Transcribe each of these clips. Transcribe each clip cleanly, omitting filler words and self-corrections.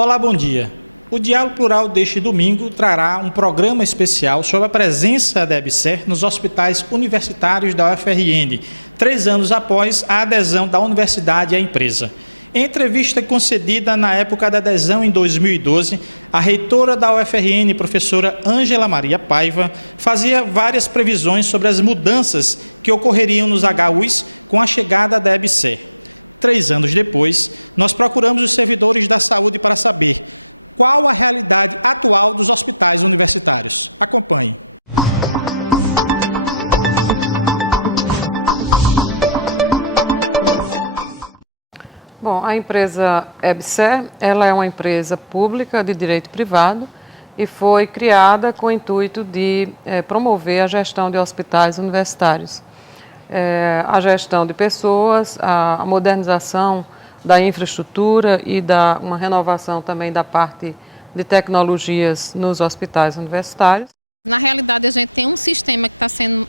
Olá, bom dia. O Diálogo Plural deste domingo trará um programa especial sobre a presença da EBSER nos hospitais universitários da UFRN, 3 anos após a adesão da universidade à empresa. Em entrevista concedida na época da adesão em 2012, a reitora da UFRN, professora Ângela Maria Paiva, fazia várias previsões sobre as mudanças que ocorreriam nos HUs com a chegada da EBSER. 3 anos depois, nós procuramos os servidores da saúde para saber qual a realidade atual dos hospitais universitários. Acompanhe. Bom, a empresa EBSER, ela é uma empresa pública de direito privado e foi criada com o intuito de promover a gestão de hospitais universitários. A gestão de pessoas, a modernização da infraestrutura e uma renovação também da parte de tecnologias nos hospitais universitários. Na realidade, a gente tem um sistema que está sendo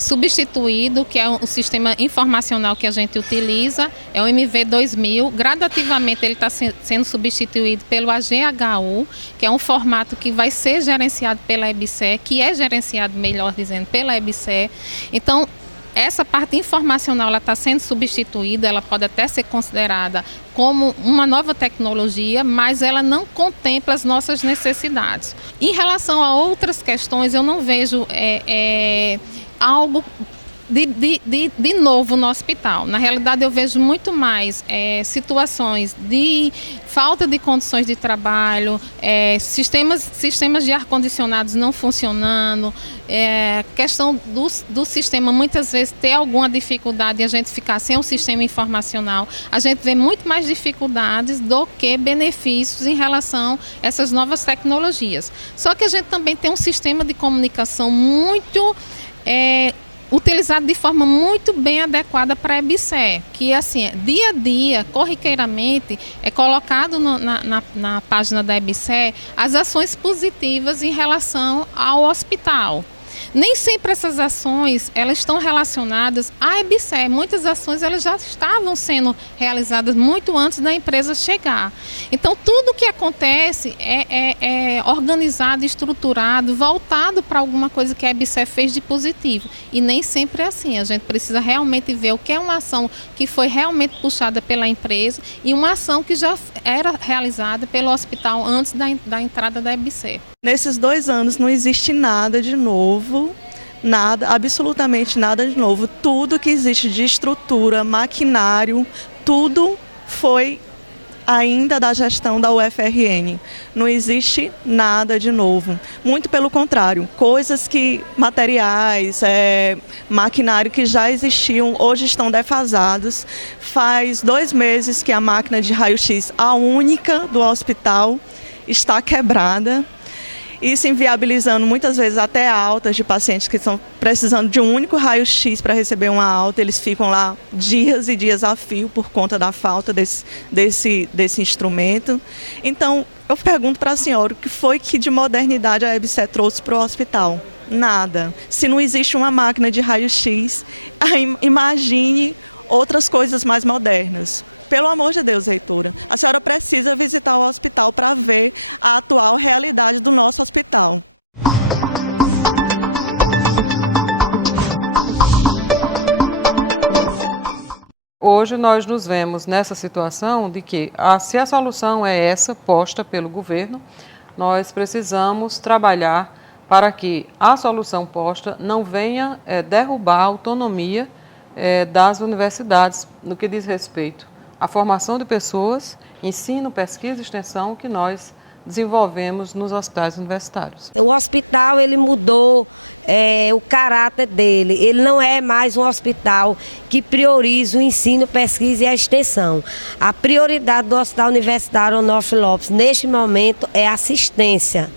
substituído, que é o sistema informacional que a gente utiliza, é o MV2000. Gradativamente, ele está sendo substituído pelo AGHU, que é um formato que vai ser gerenciado pela EBSER, que é gerenciado, melhor dizendo, pela EBSER. Então, essa parte informacional está sendo substituída, ela pode até ser considerada como uma nova tecnologia, mas ela não contempla as nossas necessidades. Em relação a outras questões, eu não vejo algo de novo no hospital. Na realidade, eu vejo muito mais situações de falta de condições de trabalho, sistemas de ar-condicionados não funcionando, questão do sistema muitas vezes ter alguma dificuldade e a gente ficar sem um sistema informacional. A gente vê muito mais dificuldades do que benefícios em relação a essas novas tecnologias. Só que a gente também tem um sistema de comunicação muito utilizado de forma muito bem adequada para a EBSER, que assim, dia a dia, corriqueiramente, é colocado na página da EBSER as ações positivas em relação ao hospital. Nem sempre essas ações elas estão relacionadas à EBSER. Muitas ações elas já estavam sendo realizadas muito antes da empresa chegar. Então, tudo que acontece é organizado, estruturado, voltado para alguma coisa que a EBSER fez de positivo. E nem sempre é assim. A gente precisa realmente ver o que é uma ação que foi realmente puxada pela empresa e uma ação que já era realizada pelo hospital antes da entrada da EBSER. Nesses 2 anos não existe nada de novo, nada, absolutamente nada de novo. Tudo que existe de estrutura, maquinário, tudo foi ainda da gestão da UFRN. Não existe nada de novo. Muito pelo contrário, materiais, maquinário que já existiam, hoje estão defasados. Faz 2 meses que a máquina de raio-x, a única do hospital, está quebrada. Isso inviabilizando muitas vezes até altas de pacientes que estão precisando de um único raio-x para receber uma alta. Eles ficam lá dias e dias a fio por conta da falta desse instrumento. Então, eu pergunto para a senhora, o que foi que de modernidade a EBSER trouxe para o hospital? Nada. Se não existe uma máquina de raio-x, imagine outras coisas mais modernas. Pelo amor de Deus, reitora, a senhora precisa visitar o hospital para ver a atual realidade do nosso hospital. Hoje nós nos vemos nessa situação de que, se a solução é essa posta pelo governo, nós precisamos trabalhar para que a solução posta não venha derrubar a autonomia das universidades no que diz respeito à formação de pessoas, ensino, pesquisa e extensão que nós desenvolvemos nos hospitais universitários. O hospital ele mudou o caráter dele, ele não é mais um hospital que prioriza o ensino, pesquisa e a extensão. A prioridade do Hospital Universitário Onofre Lopes neste momento é assistência.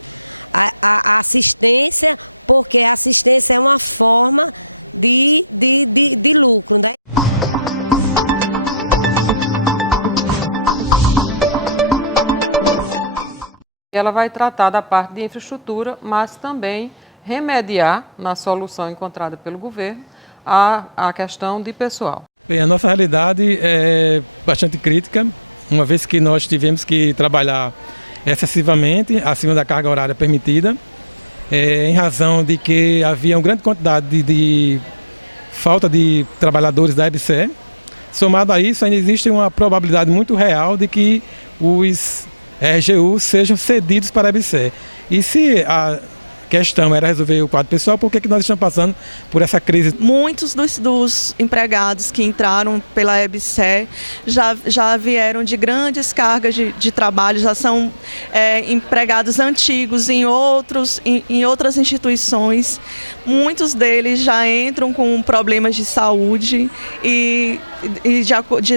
A assistência, porque a assistência é uma forma de lucro, né? Ela vai tratar da parte de infraestrutura, mas também remediar, na solução encontrada pelo governo, a questão de pessoal. Bem, a nossa realidade é bastante crítica, uma vez que nós tivemos que trabalhar excessivamente, acima da carga horária permitida, em razão de que havia uma grande quantidade de falta de trabalhadores da EBSER. Somado a isso, ainda existe uma probabilidade muito real de que os RGU sejam cedidos para a EBSER. E se a questão era resolver o quadro pessoal, por que nós estamos passando por essa crise? Muitos dos empregados que entraram pela EBSER já vieram de grandes cargas de trabalho, já são empregados antigos em outras instituições. Muitos deles já entram com problemas de saúde e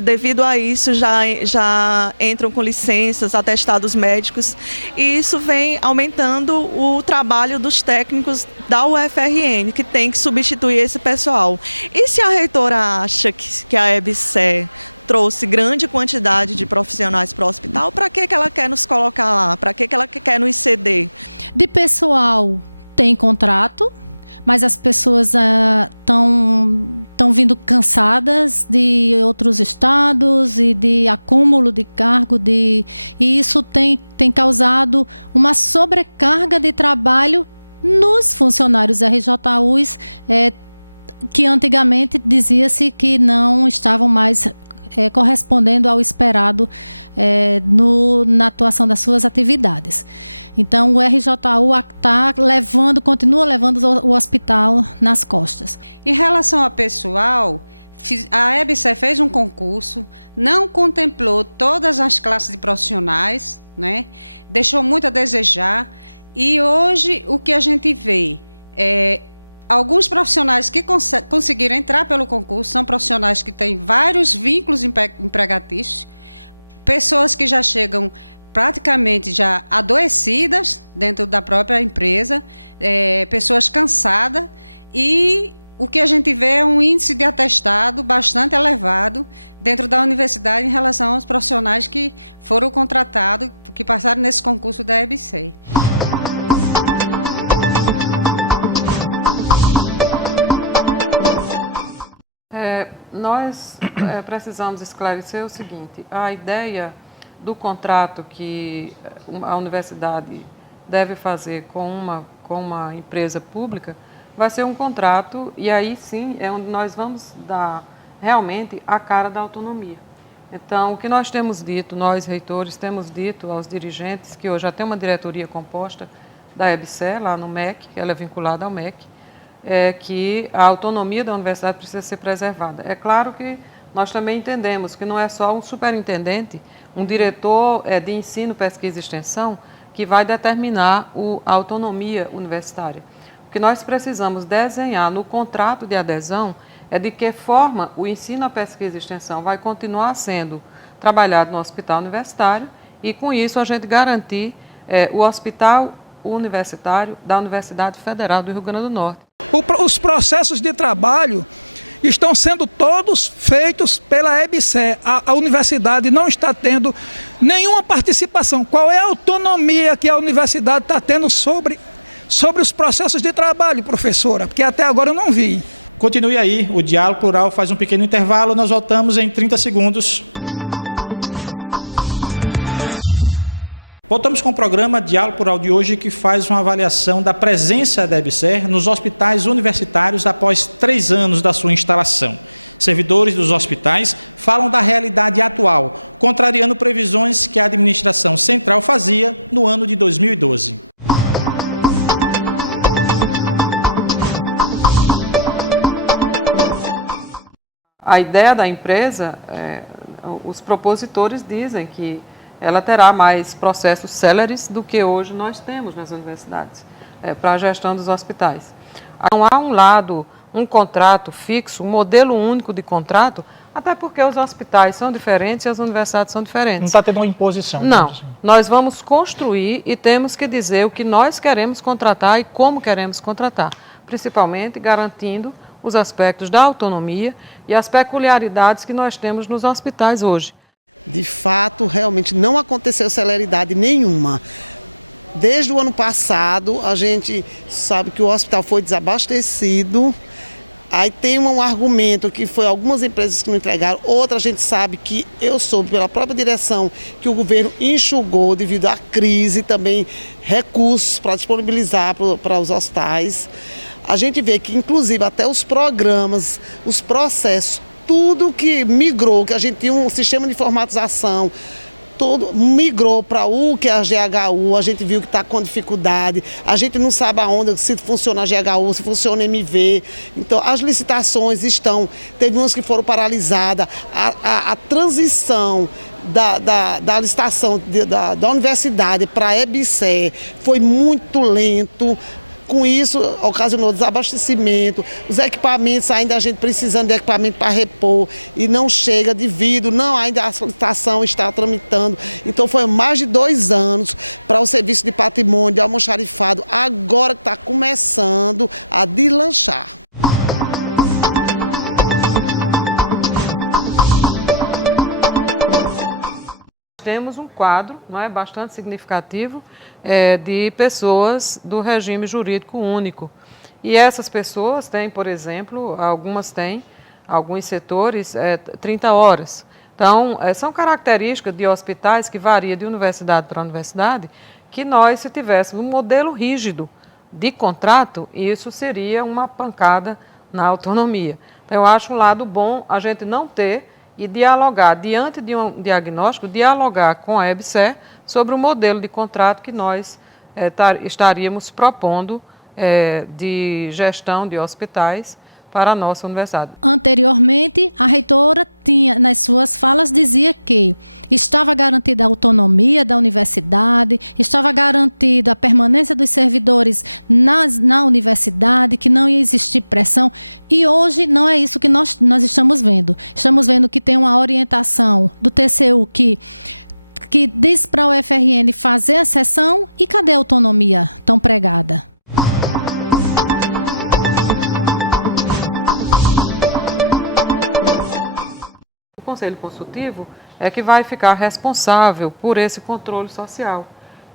devido a isso já entram com licenças, atestados médicos, e isso vem aumentando o trabalho dos técnicos da UFRN, que tem que substituir esse pessoal. E se a reitora acha que a EBSER trouxe grande quantidade de profissionais para o hospital, para que ela quer nos colocar lá? Para que ela quer nos ceder? De pessoal tem contrato, mas as pessoas estão vindo cansadas de outros estados e de acúmulo de cargo, e isso tem causado uma sobrecarga de trabalho nos funcionários RJUs, que antigamente dizia-se que não estavam mais correspondendo ao esperado na atuação das suas atividades. Então, o RJU continua levando o hospital nas costas. Em relação ao pessoal, a EBSER fez um concurso, não contemplou todas as classes de profissionais, né? Deixou muito a desejar, e hoje o que a gente vê alguns profissionais que conseguiram entrar pelo concurso são profissionais que têm vários vínculos empregatícios, pessoas que já chegam praticamente já adoecidas dentro da própria empresa, pessoas cansadas, e o que a gente vê é um índice de atestado bastante elevado dentro da universidade em relação aos profissionais que foram contratados, que passaram nesse concurso da EBSER. Nós precisamos esclarecer o seguinte: a ideia do contrato que a universidade deve fazer com uma empresa pública vai ser um contrato, e aí sim é onde nós vamos dar realmente a cara da autonomia. Então, o que nós temos dito, nós reitores temos dito aos dirigentes, que hoje já tem uma diretoria composta da EBSER lá no MEC, que ela é vinculada ao MEC, que a autonomia da universidade precisa ser preservada. É claro que nós também entendemos que não é só um superintendente, um diretor de ensino, pesquisa e extensão, que vai determinar a autonomia universitária. O que nós precisamos desenhar no contrato de adesão é de que forma o ensino, a pesquisa e extensão vai continuar sendo trabalhado no hospital universitário, e com isso a gente garantir o hospital universitário da Universidade Federal do Rio Grande do Norte. Os processos de trabalho estão sendo todos feitos pela EBSER. A universidade não está tendo nenhuma participação. Qual é a autonomia que a universidade está tendo sobre os processos de trabalho, professora? Porque até agora eu não vi. Continue aí, o Diálogo Plural faz um pequeno intervalo, nós voltamos em 30 segundos. Voltamos com o programa Diálogo Plural de hoje, que faz uma avaliação da presença da EBSER nos hospitais universitários após 3 anos da sua instalação. Servidores dos hospitais falam da realidade atual, contrariando previsões que a administração central fazia no ano de 2012. A ideia da empresa, os propositores dizem que ela terá mais processos céleres do que hoje nós temos nas universidades, para a gestão dos hospitais. Não há um contrato fixo, um modelo único de contrato, até porque os hospitais são diferentes e as universidades são diferentes. Não está tendo uma imposição. Não, nós vamos construir e temos que dizer o que nós queremos contratar e como queremos contratar, principalmente garantindo os aspectos da autonomia e as peculiaridades que nós temos nos hospitais hoje. De fato, realmente não aconteceu celeridade nenhuma. Desde o ano passado, a gente sabe que o hospital foi desabastecido Aí tem um argumento que foi algumas empresas que não entregaram, outra a gente sabe que eu soube pela própria direção que o governo enxugou devido à crise, também recursos para disponibilizar para os hospitais. A gente vê que inclusive até os programas, os processos, tudo que migrou, que a gente tinha um sistema de informatização, tudo migrou para o que é a GHU, a gente viu que está com dificuldade, a gente não sabe aonde, se funciona a GHU, se funciona a MV, então as licitações teve umas que foram paralisadas, a transição da licitação da universidade para a EBSER foi muito lento. Com isso, ocasionou desabastecimento, os equipamentos, ainda a gente precisando de equipamento para repor e não chega devido, ainda a solicitação está tramitando. Então foi mais de 2 anos para o serviço de patrimônio, de almoxarifado, agora que está começando a deslanchar. Temos um quadro, não é, bastante significativo de pessoas do regime jurídico único. E essas pessoas têm, por exemplo, alguns setores, 30 horas. Então, são características de hospitais que variam de universidade para universidade, que nós, se tivéssemos um modelo rígido de contrato, isso seria uma pancada na autonomia. Então, eu acho um lado bom a gente não ter e dialogar, diante de um diagnóstico, dialogar com a EBSER sobre o modelo de contrato que nós estaríamos propondo de gestão de hospitais para a nossa universidade. Anteriormente, a reitora tinha, nas suas falas, dizia que estava garantida a autonomia da universidade, estava garantida a permanência dos servidores na universidade, que não ia existir pressão. E hoje não é isso que nós estamos vendo. Estamos vendo que tem uma orientação do TCU que diz para o UFRN fazer a sessão, e cadê a autonomia tão pregada? O Conselho Consultivo é que vai ficar responsável por esse controle social.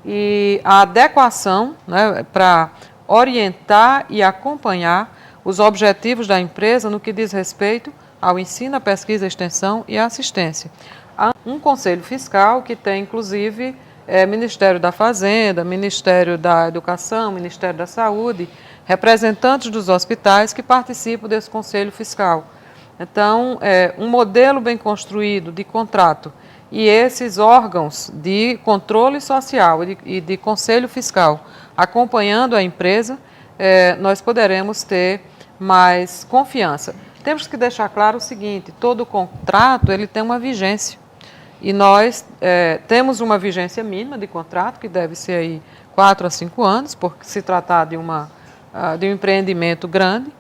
E a adequação, né, para orientar e acompanhar os objetivos da empresa no que diz respeito ao ensino, à pesquisa, à extensão e à assistência. Há um Conselho Fiscal que tem, inclusive, Ministério da Fazenda, Ministério da Educação, Ministério da Saúde, representantes dos hospitais que participam desse Conselho Fiscal. Então, um modelo bem construído de contrato e esses órgãos de controle social e de conselho fiscal acompanhando a empresa, nós poderemos ter mais confiança. Temos que deixar claro o seguinte: todo contrato ele tem uma vigência e nós temos uma vigência mínima de contrato que deve ser aí 4 a 5 anos, porque se tratar de um empreendimento grande.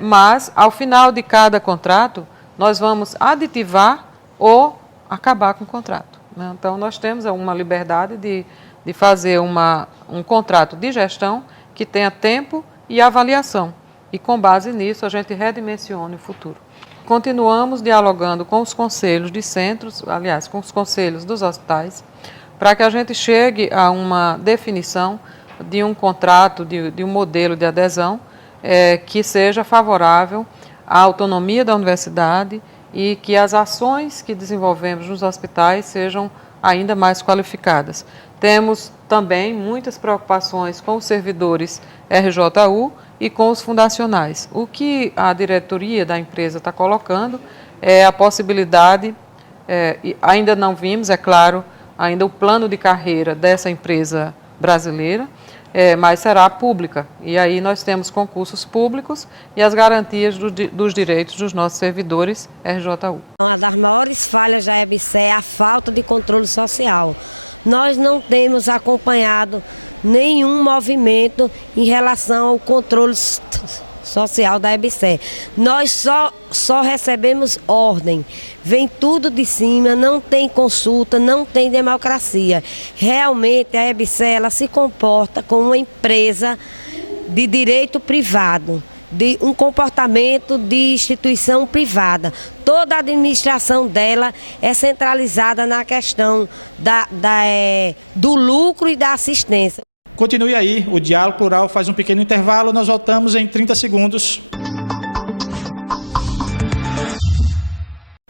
Mas, ao final de cada contrato, nós vamos aditivar ou acabar com o contrato, né? Então, nós temos uma liberdade de fazer um contrato de gestão que tenha tempo e avaliação. E, com base nisso, a gente redimensiona o futuro. Continuamos dialogando com os conselhos de centros, aliás, com os conselhos dos hospitais, para que a gente chegue a uma definição de um contrato, de um modelo de adesão, que seja favorável à autonomia da universidade e que as ações que desenvolvemos nos hospitais sejam ainda mais qualificadas. Temos também muitas preocupações com os servidores RJU e com os fundacionais. O que a diretoria da empresa está colocando é a possibilidade, ainda não vimos, é claro, ainda o plano de carreira dessa empresa brasileira, mas será pública. E aí nós temos concursos públicos e as garantias dos direitos dos nossos servidores RJU. Uma das maiores falhas da EBSER é a falta de controle social. Nós não temos acompanhado nenhum movimento em relação ao controle social da EBSER. Nós só recebemos ordem, vem tudo de cima, não tem consulta, não tem democracia. Realmente a EBSER ela se comporta como uma empresa de direito privado, de um comportamento de instituição privada. Toda a administração dela é centralizada na questão do lucro e da assistência. Continue aí, o Diálogo Plural faz um pequeno intervalo, nós voltamos em 30 segundos.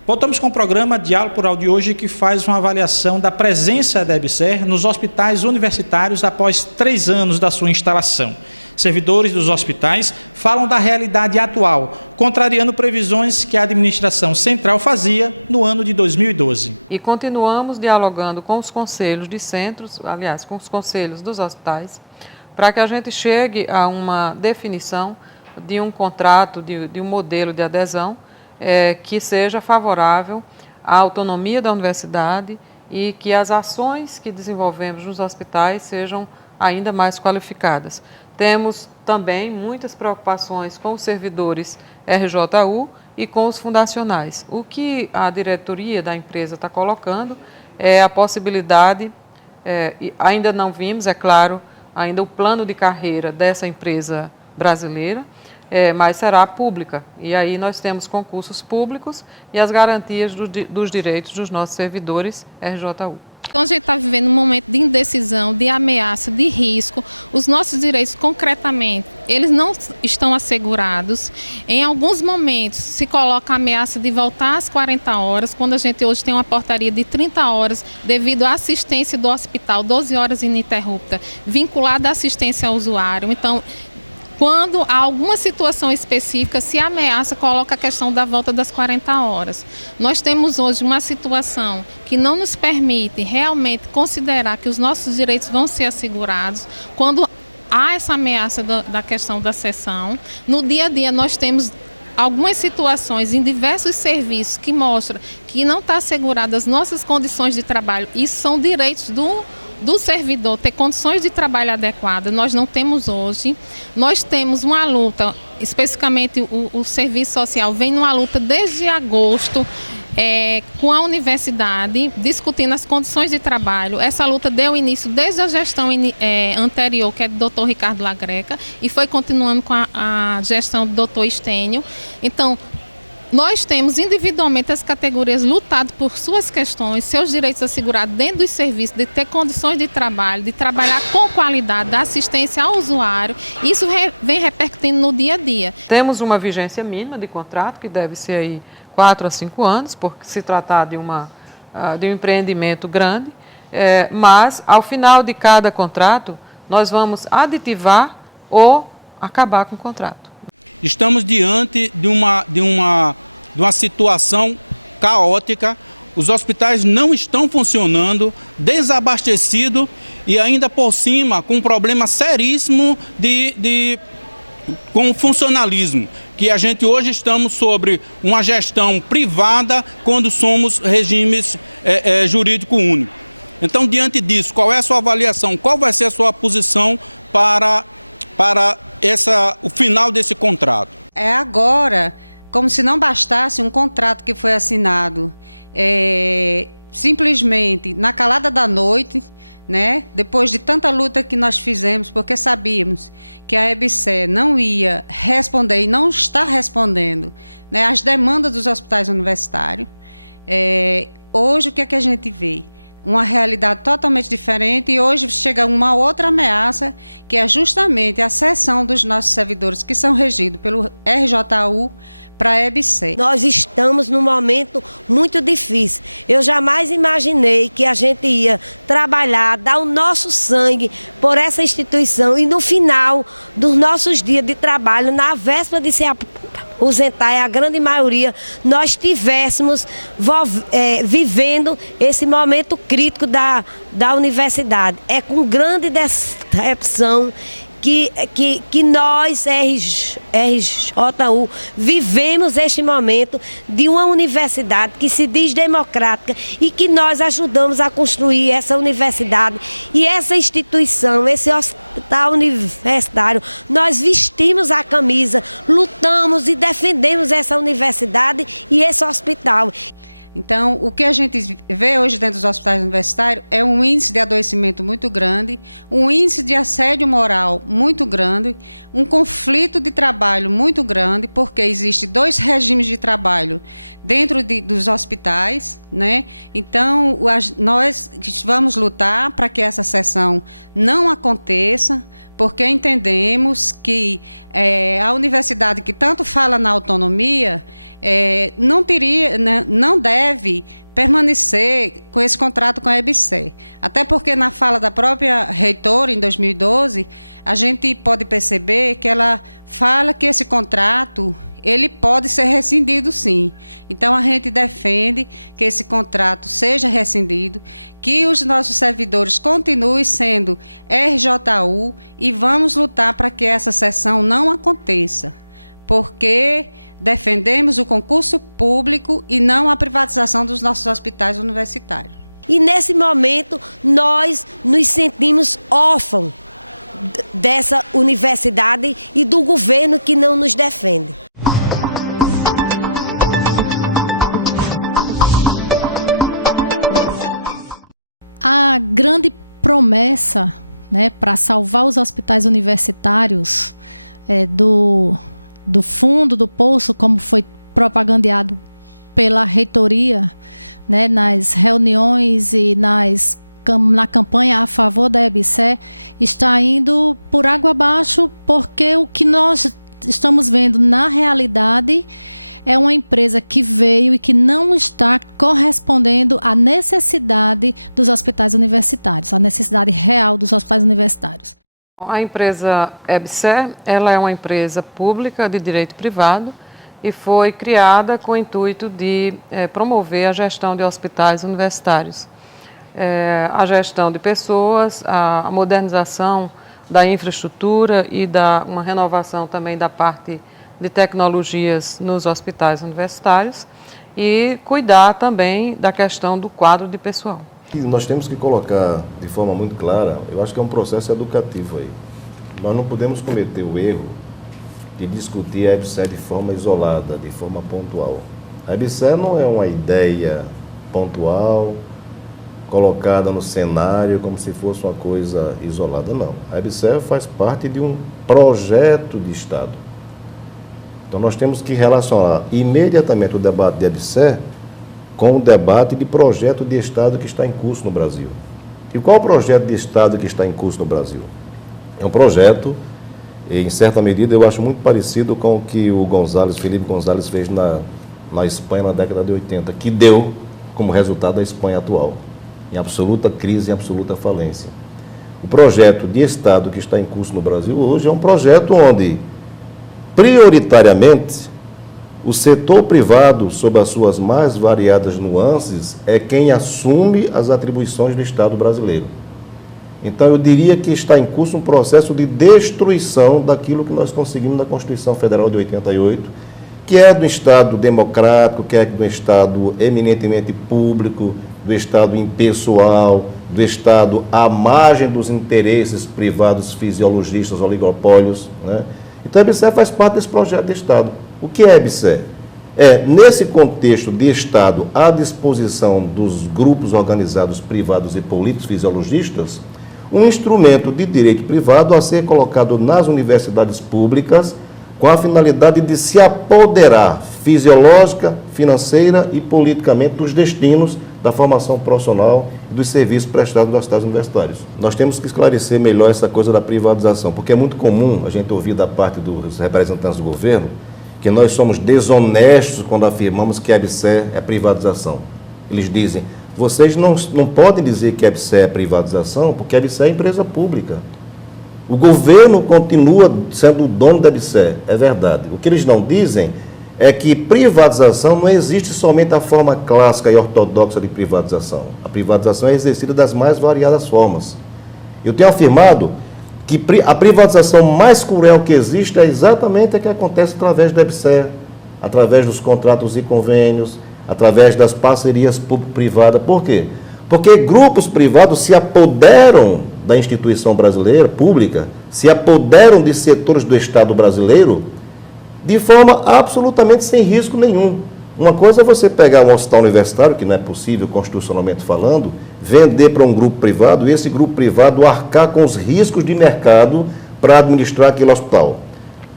Voltamos com o programa Diálogo Plural de hoje, que faz uma avaliação da presença da EBSER nos hospitais universitários após 3 anos da sua instalação. Servidores dos hospitais falam da realidade atual, contrariando previsões que a administração central fazia no ano de 2012. E continuamos dialogando com os conselhos de centros, aliás, com os conselhos dos hospitais, para que a gente chegue a uma definição de um contrato, de um modelo de adesão que seja favorável à autonomia da universidade e que as ações que desenvolvemos nos hospitais sejam ainda mais qualificadas. Temos também muitas preocupações com os servidores RJU e com os fundacionais. O que a diretoria da empresa está colocando é a possibilidade, ainda não vimos, é claro, ainda o plano de carreira dessa empresa brasileira, mas será pública. E aí nós temos concursos públicos e as garantias dos direitos dos nossos servidores RJU. Então a gente está vivendo um momento de indecisão, de ameaça, de risco. Os nossos direitos, concretamente, eles não estão assegurados. Em alguns momentos se coloca a ameaça de voltar às 40 horas, quando a gente hoje tem uma portaria de 30 horas, devido à assistência do hospital, 12 horas ininterrupta, vinculada à assistência ao usuário. Então, quando há alguma situação específica, se ameaça, coloca a questão da volta das 40 horas. Nós temos hoje uma situação que não nos permite realmente considerar que os nossos direitos vão ser assegurados quando há essa ameaça da questão da cessão. No dia a dia nós temos algumas situações em diversos serviços que mostram que não está asseguradas as nossas condições de trabalho. Isso são direitos do servidor ter condições de trabalho adequadas, nós não temos hoje. Nós temos uma luta, especificamente o serviço social vem numa luta desde agosto com a universidade, discutindo as condições de trabalho. Essa luta deu início desde a gestão anterior, que é do Dr. Ricardo Lagreca, e foi continuando com a gestão do Dr. Estênio. Então, nós temos individualmente as categorias lutado por suas questões, seus direitos assegurados dentro dos serviços, de ter condições de trabalho, de trabalhar com qualidade, da assistência ao usuário. Isso vem repercutindo no dia a dia. Temos uma vigência mínima de contrato, que deve ser aí 4 a 5 anos, porque se tratar de um empreendimento grande, mas ao final de cada contrato, nós vamos aditivar ou acabar com o contrato. Estamos diante de uma situação caótica. Os hospitais não estão funcionando, desabastecidos e ainda por cima com um problema seríssimo com o funcionalismo, que a gente hoje estamos sobre uma gestão privada quando somos regimes jurídico único. Então, diante disso, qual é a sua avaliação? Qual vai ser a sua posição para o final desse contrato? É agora, como se não bastasse um contrato que foi assinado simplesmente na calada da noite, né? Depois de tanta luta que nós fizemos, porque sabíamos que a EBSER não ia responder e não está respondendo, né, às demandas dos hospitais universitários. Hoje, o que é que a gente vê? Uma realidade totalmente diferente, e hoje chega uma outra ameaça, que é justamente a cessão dos nossos servidores, que são regidos pelo RJU, para a EBSER. Nós estamos num momento muito difícil. Eu jamais imaginei que a gente ia trabalhar, dar o nosso sangue por essa instituição, e no final dos nossos dias de trabalho, na véspera de se aposentar, a grande maioria, nós estivéssemos vivendo esse momento crítico da universidade. É com grande decepção que nós, RJU, vivemos este momento de uma universidade que se diz democrática e que nós ajudamos a construir essa universidade e essa instituição, esse hospital universitário. Nós vestimos a camisa, lutamos e defendemos essa universidade e esse hospital. Então, o que a gente vê hoje dentro dos hospitais universitários é um índice de adoecimento muito grande, um índice de assédio moral muito grande, um conflito de trabalho muito grande, porque existem 2 regimes de trabalho dentro dos hospitais, né? Então, nós vamos lutar para que essa cessão não aconteça, porque entendemos que a universidade que tanto fala na autonomia não deve permanecer com esse contrato com a EBSER. Até porque na fala da própria reitora, em 2012, a gente pode perceber que ela fala que esse contrato ele pode ser rescindido, sim. Então, a gente defende que esse contrato seja rescindido, que os nossos servidores continuem sendo RJU e vamos lutar para que essa cessão não aconteça, porque defendemos o concurso público e não a privatização dos nossos hospitais universitários. E, nesse momento, nós nos sentimos órfãos dessa universidade e do governo que não nos defende. A grande promessa, né, para salvar os hospitais universitários do fundo do poço, como foi propagandeado pela reitoria, né, nas reuniões e na campanha a favor da EBSER, está indo por água abaixo, porque o que nós estamos vendo na realidade é uma empresa que veio e que não está correspondendo à necessidade dos hospitais universitários, à necessidade real dos hospitais universitários. A empresa EBSER, ela é uma empresa pública de direito privado e foi criada com o intuito de promover a gestão de hospitais universitários. A gestão de pessoas, a modernização da infraestrutura e uma renovação também da parte de tecnologias nos hospitais universitários e cuidar também da questão do quadro de pessoal. Nós temos que colocar de forma muito clara, eu acho que é um processo educativo aí. Nós não podemos cometer o erro de discutir a EBSER de forma isolada, de forma pontual. A EBSER não é uma ideia pontual, colocada no cenário como se fosse uma coisa isolada, não. A EBSER faz parte de um projeto de Estado. Então nós temos que relacionar imediatamente o debate de EBSER com o debate de projeto de Estado que está em curso no Brasil. E qual o projeto de Estado que está em curso no Brasil? É um projeto, em certa medida, eu acho muito parecido com o que o Felipe González fez na Espanha na década de 80, que deu como resultado a Espanha atual, em absoluta crise, em absoluta falência. O projeto de Estado que está em curso no Brasil hoje é um projeto onde, prioritariamente, o setor privado, sob as suas mais variadas nuances, é quem assume as atribuições do Estado brasileiro. Então, eu diria que está em curso um processo de destruição daquilo que nós conseguimos na Constituição Federal de 88, que é do Estado democrático, que é do Estado eminentemente público, do Estado impessoal, do Estado à margem dos interesses privados fisiologistas, oligopólios, né? Então, a EBSER faz parte desse projeto de Estado. O que é a EBSER? É, nesse contexto de Estado à disposição dos grupos organizados privados e políticos fisiologistas, um instrumento de direito privado a ser colocado nas universidades públicas com a finalidade de se apoderar fisiológica, financeira e politicamente dos destinos da formação profissional e dos serviços prestados nos hospitais universitários. Nós temos que esclarecer melhor essa coisa da privatização, porque é muito comum a gente ouvir da parte dos representantes do governo que nós somos desonestos quando afirmamos que a EBSER é privatização. Eles dizem, vocês não podem dizer que a EBSER é privatização, porque a EBSER é empresa pública. O governo continua sendo o dono da EBSER, é verdade. O que eles não dizem é que privatização não existe somente a forma clássica e ortodoxa de privatização. A privatização é exercida das mais variadas formas. Eu tenho afirmado que a privatização mais cruel que existe é exatamente a que acontece através da EBSER, através dos contratos e convênios, através das parcerias público-privadas. Por quê? Porque grupos privados se apoderam da instituição brasileira, pública, se apoderam de setores do Estado brasileiro de forma absolutamente sem risco nenhum. Uma coisa é você pegar um hospital universitário, que não é possível constitucionalmente falando, vender para um grupo privado e esse grupo privado arcar com os riscos de mercado para administrar aquele hospital.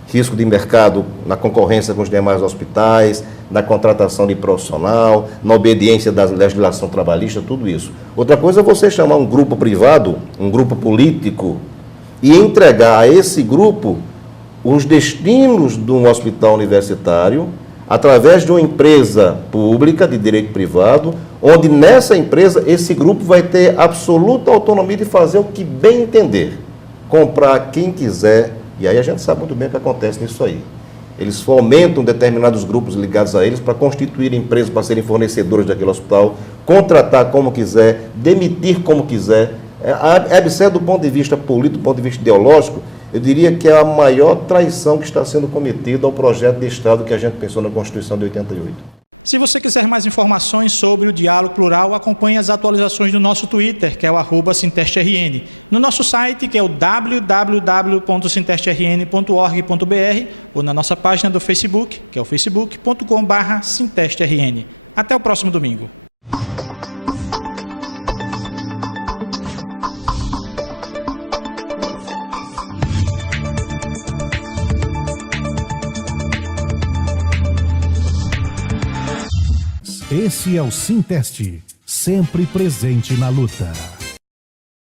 Risco de mercado na concorrência com os demais hospitais, na contratação de profissional, na obediência da legislação trabalhista, tudo isso. Outra coisa é você chamar um grupo privado, um grupo político, e entregar a esse grupo os destinos de um hospital universitário através de uma empresa pública de direito privado, onde nessa empresa esse grupo vai ter absoluta autonomia de fazer o que bem entender, comprar quem quiser, e aí a gente sabe muito bem o que acontece nisso aí. Eles fomentam determinados grupos ligados a eles para constituir empresas para serem fornecedores daquele hospital, contratar como quiser, demitir como quiser. A EBSER, do ponto de vista político, do ponto de vista ideológico, eu diria que é a maior traição que está sendo cometida ao projeto de Estado que a gente pensou na Constituição de 88. Se você quiser mais informações sobre o Diálogo Plural, acompanhe as atualizações do nosso Twitter, que é o @SintestRN, no nosso site, que é o www.sintestrn.org.br, ou na nossa página do Facebook, que é o facebook.com/SintestRN. Até o próximo domingo. Esse é o Sinteste, sempre presente na luta.